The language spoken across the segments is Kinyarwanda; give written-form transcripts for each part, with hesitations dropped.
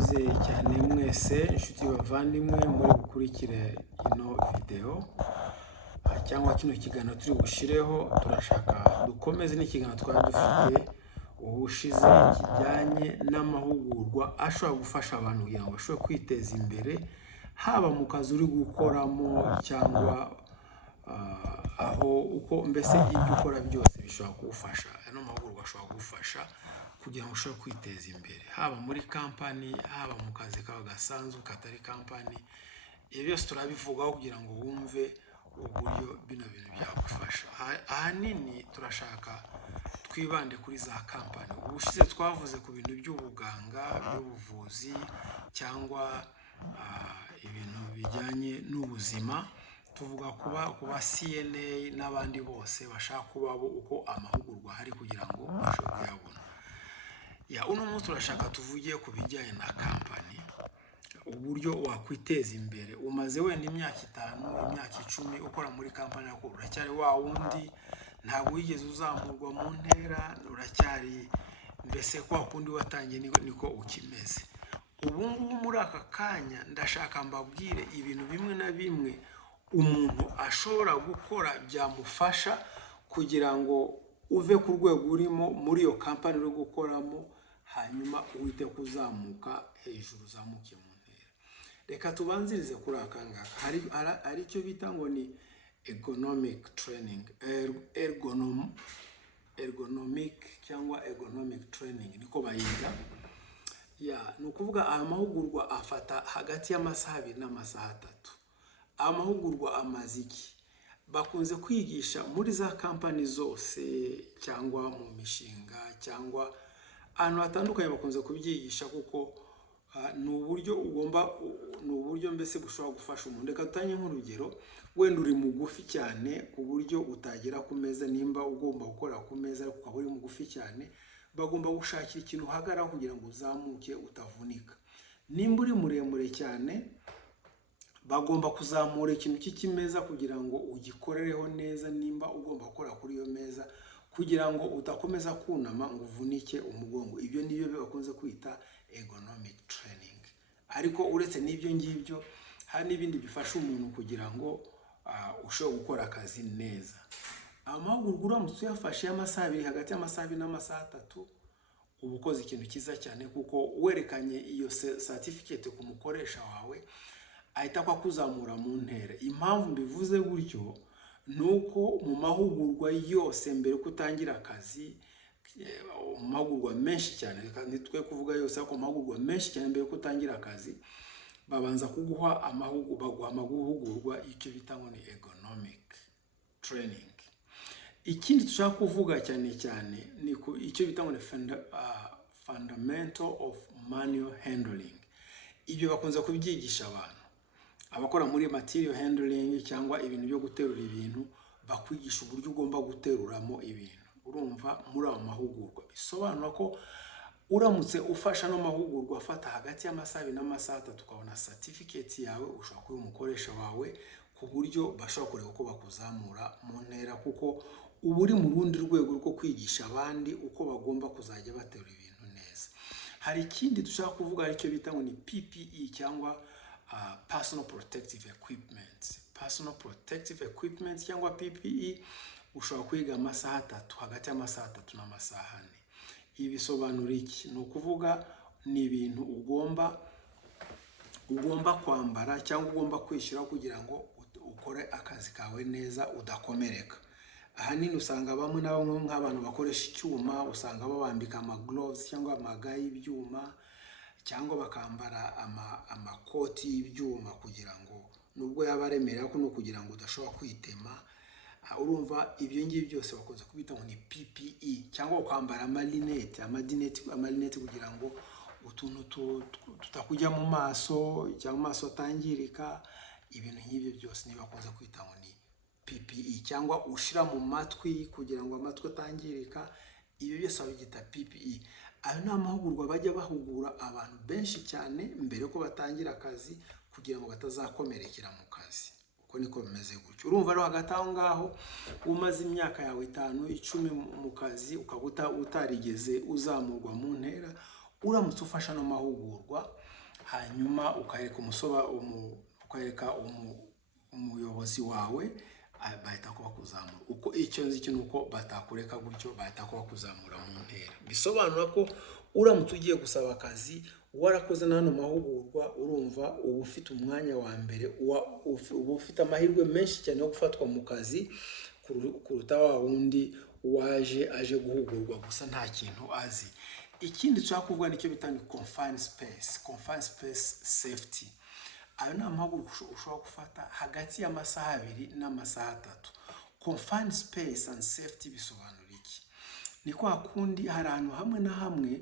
murakoze cyane mwese inshuti bavandimwe muri gukurikira ino video cyangwa kino kiganiro turi bushireho. Turashaka dukomeze n'ikiganiro twari dufite ubushize kijyanye n'amahugurwa ashobora gufasha abantu kugira ngo bashobore kwiteza imbere, haba mu kazi uri gukoramo cyangwa aho uko mbese ibyo ukora byose bishobora kugufasha. Ano mahugurwa ashobora kugufasha kugira ngo ushobore kwiteza imbere, haba muri kampani, haba mu kazi kawe gasanzwe katari kampani. Ibi byose turabivugaho kugira ngo wumve uburyo bino bintu byagufasha. Ahanini turashaka twibande kuri za kampani. Ubushize twavuze ku bintu by'ubuganga, by'ubuvuzi cyangwa ibintu bijyanye n'ubuzima. Tuvuga kuba CNA n'abandi bose bashaka kubabo uko amahugurwa hari kugira ngo bashobore kuyabona. Uno munsi turashaka tuvuge ku bijyanye na kampani, uburyo wakwiteza imbere. Umaze wenda imyaka 5, imyaka 10 ukora muri kampani yako, uracyari wa wundi, ntabwo wigeze uzamurwa mu ntera, uracyari mbese kwa kundi watangiye niko ukimeze. Ubu ngubu muri aka kanya ndashaka mbabwire ibintu bimwe na bimwe umuntu ashobora gukora byamufasha kugira ngo uve ku rwego urimo muri iyo kampani uri gukoramo, hanyuma uhite kuzamuka hejuru, uzamuke mu ntera. Reka tubanzirize kuri aka ngaka. Hari icyo bita ngo ni ergonomic training, ergonomic cyangwa ergonomic training niko bayita. Ni ukuvuga aya mahugurwa afata hagati y'amasaha 2 n'amasaha 3. Amahugurwa amaziki bakunze kwigisha muri za kampani zose cyangwa mu mishinga cyangwa ahantu hatandukanye, bakunze kubyigisha kuko ni uburyo mbese bushobora gufasha umuntu. Reka tutanye nk'urugero, wenda uri mugufi cyane ku buryo utagera ku meza, nimba ugomba gukora ku meza ariko ukaba uri mugufi cyane, bagomba gushakira ikintu uhagararaho kugira ngo uzamuke utavunika. Nimba uri muremure cyane, bagomba kuzamura ikintu cy'ikimeza kugira ngo ugikorereho neza, nimba ugomba gukora kuri iyo meza, kugira ngo utakomeza kunama ngo uvunike umugongo. Ibyo nibyo bakunze kwita ergonomic training. Ariko uretse n'ibyo ngibyo, hari n'ibindi bifasha umuntu kugira ngo ushobore gukora akazi neza. Amahugurwa uramutse uyafashe y'amasaha 2, hagati y'amasaha 2 n'amasaha 3, uba ukoze ikintu cyiza cyane kuko werekanye iyo certificate ku mukoresha wawe, ahita kuzamura mu ntera. Impamvu mbivuze gutyo nuko mu mahugurwa yose mbere kutangira akazi, mahugurwa menshi cyane, kandi twe kuvuga yose ariko mahugurwa menshi cyane mbere kutangira akazi, babanza kuguha amahugurwa icyo bita ngo ni ergonomic training. Ikindi dushaka kuvuga cyane ni icyo bita ngo ni fundamental of manual handling. Ibyo bakunze kubyigisha abantu abakora muri material handling cyangwa ibintu byo guterura ibintu, bakwigisha uburyo ugomba guteruramo ibintu. Urumva muri abo mahugurwa bisobanura ko uramutse ufasha no mahugurwa afata hagati y'amasaha 2 n'amasaha 3, ukabona certificate yawe, ushobora kuba umukoresha wawe ku buryo bashobora kureba uko bakuzamura mu ntera, kuko uba uri mu rundi rwego rwo kwigisha abandi uko bagomba kuzajya baterura ibintu neza. Hari ikindi dushaka kuvuga aricyo bita ngo ni PPE cyangwa personal protective equipment. Personal protective equipment cyangwa PPE ushobora kwiga amasaha 3, hagati y'amasaha 3 n'amasaha 4. Ibi bisobanura iki? Ni ukuvuga ni ibintu ugomba kwambara cyangwa ugomba kwishyura kugira ngo ukore akazi kawe neza udakomereka. Ahanini usanga bamwe na bamwe nk'abantu bakoresha icyuma, usanga babambika gloves cyangwa amaga y'ibyuma, cyangwa bakambara amakoti y'ibyuma kugira ngo nubwo yaba aremerera ko no kugira ngo udashobora kwitema. Urumva ibyo ngibyo byose bakunze kubita ngo ni PPE, cyangwa ukambara amalinete kugira ngo utuntu tutakujya mu maso cyangwa amaso atangirika. Ibintu nk'ibyo byose ni bakunze kwita ngo ni PPE, cyangwa ushira mu matwi kugira ngo amatwi atangirika. Ibyo byose babita PPE. Ayo ni amahugurwa bajya bahugura abantu benshi cyane mbere ko batangira akazi kugira ngo batazakomerekera mu kazi. Uko niko bimeze gutyo. Urumva rero hagati aho ngaho umaze imyaka yawe 5, 10 mu kazi, ukaba utarigeze uzamurwa mu ntera, uramutse ufasha no mahugurwa hanyuma ukareka umuyobozi wawe bahita ko bakuzamura. Uko icyo nzi cyo nuko batakureka gutyo, bahita ko bakuzamura mu ntera. Bisobanura ko uramutse ugiye gusaba akazi warakoze n'ano mahugurwa, urumva uba ufite umwanya wa mbere, uba ufite amahirwe menshi cyane yo gufatwa mu kazi kuruta wa wundi aje guhugurwa gusa nta kintu azi. Ikindi dushaka kuvuga nicyo bita ni confined space safety. Ayo ni amahugurwa ushobora gufata hagati y'amasaha 2 n'amasaha 3. Confined space and safety bisobanura iki? Ni kwa kundi hari ahantu hamwe na hamwe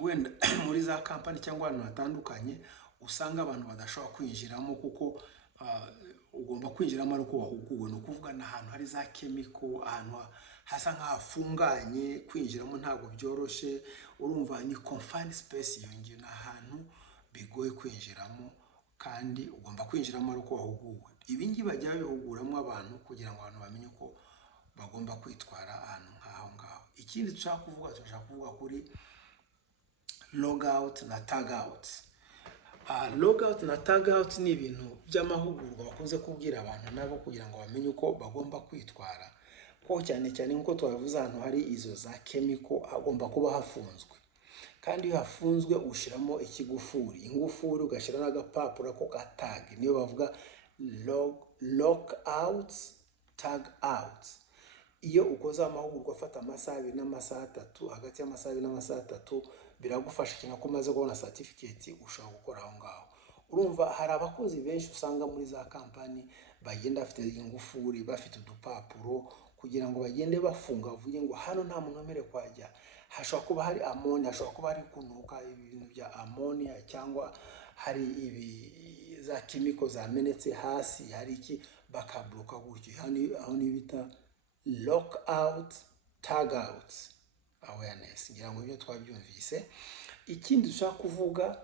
wenda muri za kampani cyangwa ahantu hatandukanye usanga abantu badashobora kwinjiramo kuko ugomba kwinjiramo ari uko wahuguwe. No kuvuga n'ahantu hari za chemical, ahantu hasa nk'ahafunganye, kwinjiramo ntabwo byoroshye. Urumva ni confined space, yongeye n'ahantu bigoye kwinjiramo kandi ugomba kwinjiramo ari uko wahuguwe. Ibi ngibi bajya bihuguramo abantu kugira ngo abantu bamenye ko bagomba kwitwara ahantu nk'aho ngaho. Ikindi dushaka kuvuga kuri logout na tagout. Logout na tagout ni ibintu by'amahugurwa bakunze kubwira abantu nabo kugira ngo bamenye uko bagomba kwitwara, ko cyane cyane nkuko twavuze ahantu hari izo za chemical agomba kuba hafunzwe, kandi iyo hafunzwe ushiramo ikigufuri, ingufuri ugashira n'agapapuro ko ka tag, niyo bavuga lockout, tag out. Iyo ukoze amahugurwa afata amasaha 2 n'amasaha 3, hagati y'amasaha 2 n'amasaha 3 biragufasha cyane ko umaze kubona certificate ushobora gukora aho ngaho. Urumva hari abakozi benshi usanga muri za kampani bagenda bafite ingufuri, bafite udupapuro kugira ngo bagende bafunga, bavuge ngo hano nta muntu wemerewe kwajya. Hashobora kuba hari ammonia, hashobora kuba hari kunuka ibintu bya ammonia, cyangwa hari za chemical zamenetse hasi, hari iki bakabloka gutyo. Aho ni bita lockout, tagout awareness. Ngira ngo ibyo twabyumvise. Ikindi dushaka kuvuga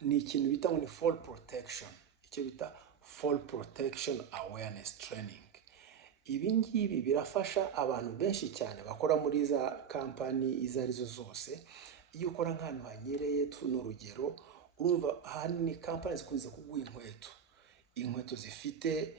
ni ikintu bita ngo ni fall protection. Icyo bita fall protection awareness training. Ibi ngibi birafasha abantu benshi cyane bakora muri za kampani izo arizo zose. Iyo ukora nk'ahantu hanyereye, tuno urugero, urumva ahanini kampani zikunze kuguha inkweto zifite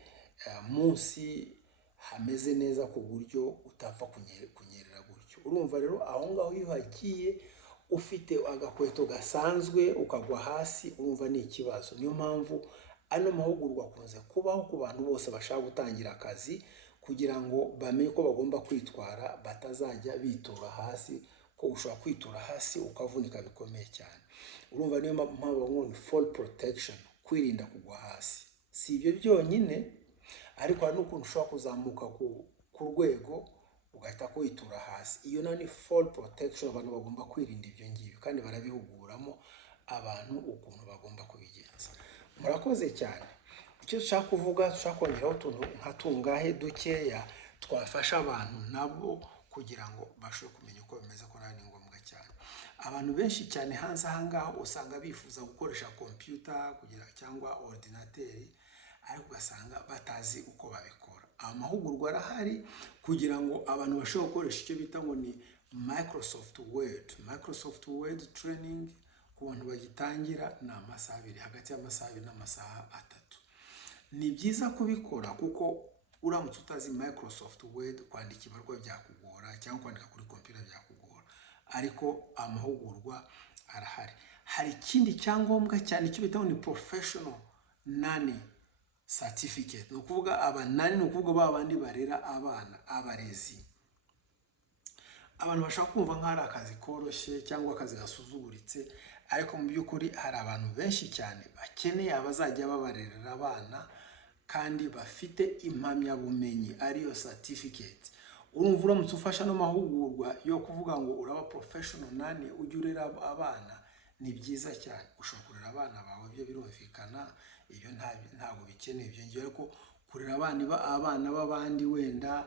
munsi hameze neza ku buryo utapfa kunyerera gutyo. Urumva rero aho ngaho iyo hagiye ufite agakweto gasanzwe ukagwa hasi, urumva ni ikibazo. Niyo mpamvu ano mahugurwa akunze kubaho ku bantu bose bashaka gutangira akazi kugira ngo bamenye ko bagomba kwitwara, batazajya bitura hasi, ko ushobora kwitura hasi ukavunika bikomeye cyane. Urumva niyo mpamvu ngo ni fall protection, kwirinda kugwa hasi. Si ibyo byonyine, ariko hari n'ukuntu ushobora kuzamuka ku rwego ugahita kwitura hasi. Iyo ni fall protection. Abantu bagomba kwirinda ibyo ngibyo kandi barabihuguramo abantu ukuntu bagomba kubigenza. Murakoze cyane. Icyo dushaka kuvuga, dushaka kongeraho utuntu nka tungahe dukeya twafasha abantu nabo kugira ngo bashobore kumenya uko bimeze, ko ni ngombwa cyane. Abantu benshi cyane hanze aha ngaho usanga bifuza gukoresha computer cyangwa ordinateur, ariko ugasanga batazi uko babikora. Amahugurwa arahari kugira ngo abantu bashobore gukoresha icyo bita ngo ni Microsoft Word training. Ku bantu bagitangira ni amasaha 2, hagati y'amasaha 2 n'amasaha 3. Ni byiza kubikora kuko uramutse utazi Microsoft Word, kwandika ibarwa byakugora cyangwa kwandika kuri computer byakugora, ariko amahugurwa arahari. Hari ikindi cyangombwa cyane cyo bita ni professional nanny certificate. No kuvuga abanani, no kuvuga babandi barera abana, abarezi. Abantu bashaka kumva nk'ari akazi koroshye cyangwa akazi gasuzuguritse, ariko mu by'ukuri hari abantu benshi cyane bakeneye abazajya babarerera abana kandi bafite impamyabumenyi, ariyo certificate. Urumva uramutse ufasha no mahugurwa yo kuvuga ngo uraba professional nanny ujye urera abana, ni byiza cyane. Ushobora kurera abana bawe, byo birumvikana, iyo ntabwo bikeneye ibyo ngiye, ariko kurera abana b'abandi wenda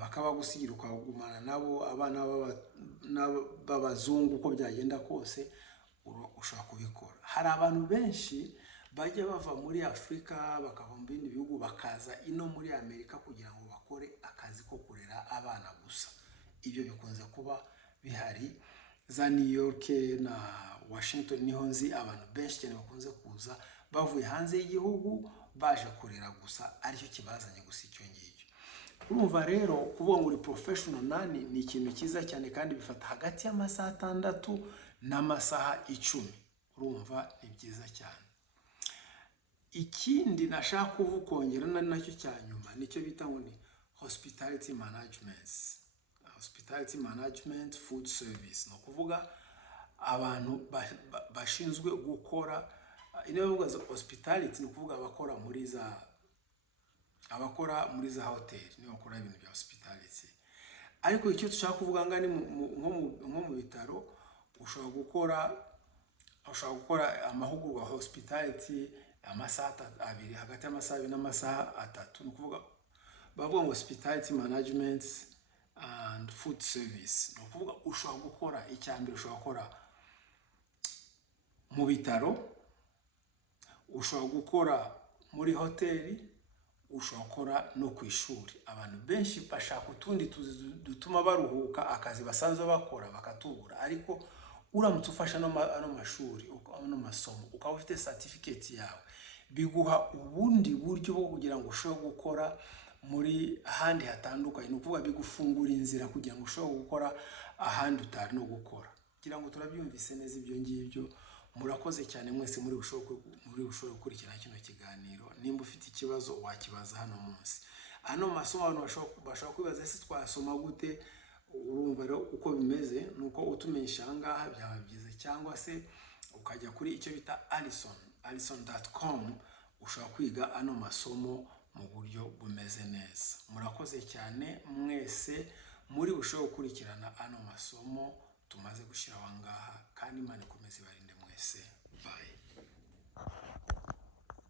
bakaba gusigira ukagumana nabo, abana b'abazungu uko byagenda kose ushobora kubikora. Hari abantu benshi bajya bava muri Afrika bakava mu bindi bihugu bakaza ino muri Amerika kugira ngo bakore akazi ko kurera abana gusa. Ibyo bikunze kuba bihari za New York na Washington niho nzi abantu benshi cyane bakunze kuza bavuye hanze y'igihugu baje kurera gusa, aricyo kibazanye gusa icyo ngicyo. Urumva rero kuvuga ngo uri professional nani ni ikintu cyiza cyane kandi bifata hagati y'amasaha 6 n'amasaha 10. Urumva ni byiza cyane. Ikindi nashaka kuvukongera nacyo cyanyuma nicyo bita ngo ni hospitality management. Hospitality management food service, no kuvuga abantu bashinzwe gukora inavuga hospitality, no kuvuga abakora muri za hoteli niyo bakora ibintu bya hospitality. Ariko icyo dushaka kuvuga ngani nko mu bitaro ushobora gukora amahugurwa hospitality amasaha 2 hagati y'amasaha 2 n'amasaha 3, no kuvuga bavuga ngo hospitality management and food service. No kuvuga ushobora gukora icyambere, ushobora gukora mu bitaro, ushobora gukora muri hoteli, ushobora gukora no ku ishuri. Abantu benshi bashaka utundi dutuma baruhuka akazi basanzwe bakora bakatubura, ariko uramutse ufasha no mashuri no masomo ukaba ufite certificate yawe, biguha ubundi buryo bwo kugira ngo ushobore gukora muri ahandi hatandukanye. No kuvuga bigufungura inzira kugira ngo ushobore gukora ahandi utari no gukora. Kugira ngo turabyumvise neza ibyo ngibyo. Murakoze cyane mwese muri ushobora gukurikirana kino kiganiro. Nimba ufite ikibazo wakibaza hano munsi. Hano masomo abantu bashaka kwibaza ese twasoma gute. Urumva rero uko bimeze nuko utumenyesha ngaha byaba byiza, cyangwa se ukajya kuri icyo bita alison.com ushobora kwiga ano masomo mu buryo bumeze neza. Murakoze cyane mwese muri ushobora gukurikirana ano masomo tumaze gushira ngaha, kandi Imana ikomeze ibarinde.